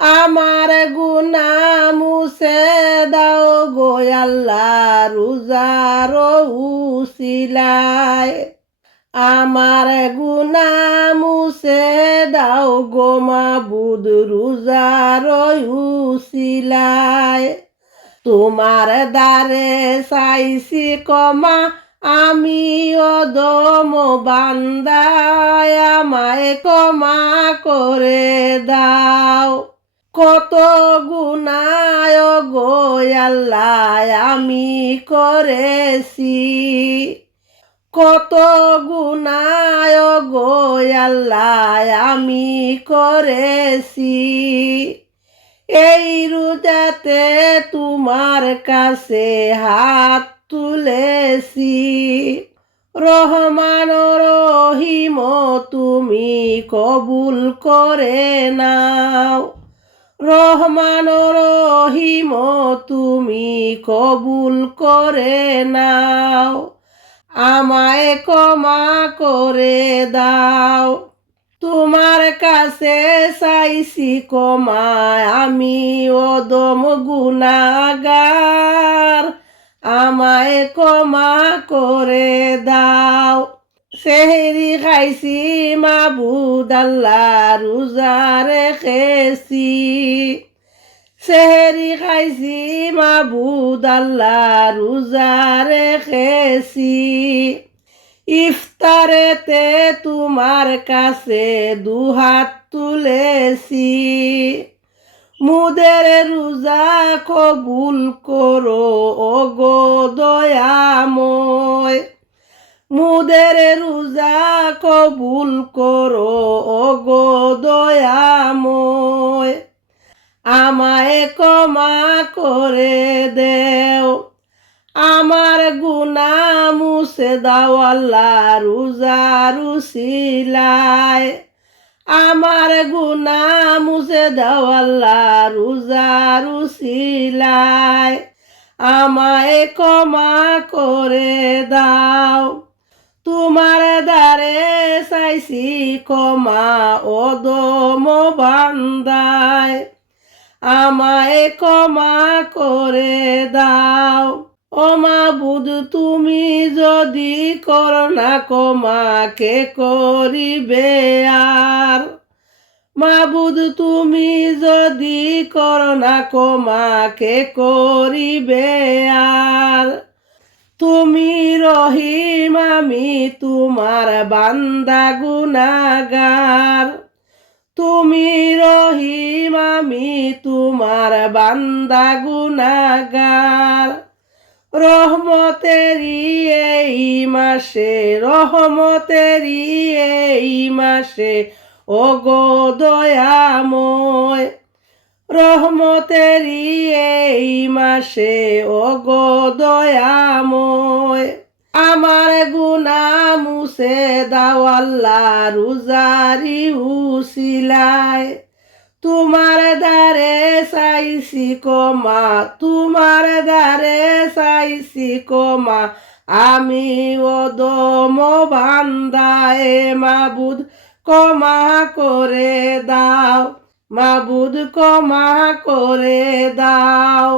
আমার গুনাহ মুছে দাও গো আল্লাহ রোজার উসিলায়। আমার গুনাহ মুছে দাও গো মাবুদ রোজার উসিলায়। তোমার দ্বারে চাইছি ক্ষমা আমি অদম বান্দায়, আমায় ক্ষমা করে দাও। কত গুনাহ গো আল্লাহ আমি করেছি, কত গুনাহ গো আল্লাহ আমি করেছি। এই রোজাতে তোমার কাছে হাত তুলেছি। রহমান রহিম তুমি কবুল করে নাও। রহমান রহিম তুমি কবুল করে নাও। আমায় ক্ষমা করে দাও। তোমার কাছে চাইছি ক্ষমা আমি অদম গুনাহগার, আমায় ক্ষমা করে দাও। সেহরি খাইছি মাবুদ আল্লাহ রোজা রেখেছি। সেহরি খাইছি মাবুদ আল্লাহ রোজা রেখেছি। ইফতারেতে তোমার কাছে দুহাত তুলেছি। মুদের রোজা কবুল করো ওগো দয়াময়। মুদের রোজা কবুল করো ওগো দয়াময়। আমায় ক্ষমা করে দেও। আমার গুনাহ মুছে দাও আল্লাহ রোজার উসিলায়। আমার গুনাহ মুছে দাও আল্লাহ রোজার উসিলায়। আমায় ক্ষমা করে দাও। তোমার দ্বারে চাইছি ক্ষমা অদম বান্দায়, আমায় ক্ষমা করে দাও। ও মাবুদ তুমি যদি করো না ক্ষমা কে করিবে আর। মাবুদ তুমি যদি করো না ক্ষমা কে করিবে আর। তুমি রহিম আমি তোমার বান্দা গুনাহগার। তুমি রহিম আমি তোমার বান্দা গুনাহগার। রহমতেরি এই মাসে, রহমতেরি এই মাসে ওগো দয়াময়। রহমতেরি এই মাসে ওগো দয়াময়। আমার গুনাহ মুছে দাও আল্লাহ রোজারি উসিলায়। তোমার দ্বারে চাইছি ক্ষমা, তোমার দ্বারে চাইছি ক্ষমা আমি অদম বান্দায়। মাবুদ ক্ষমা করে দাও, মাবুদ ক্ষমা করে দাও।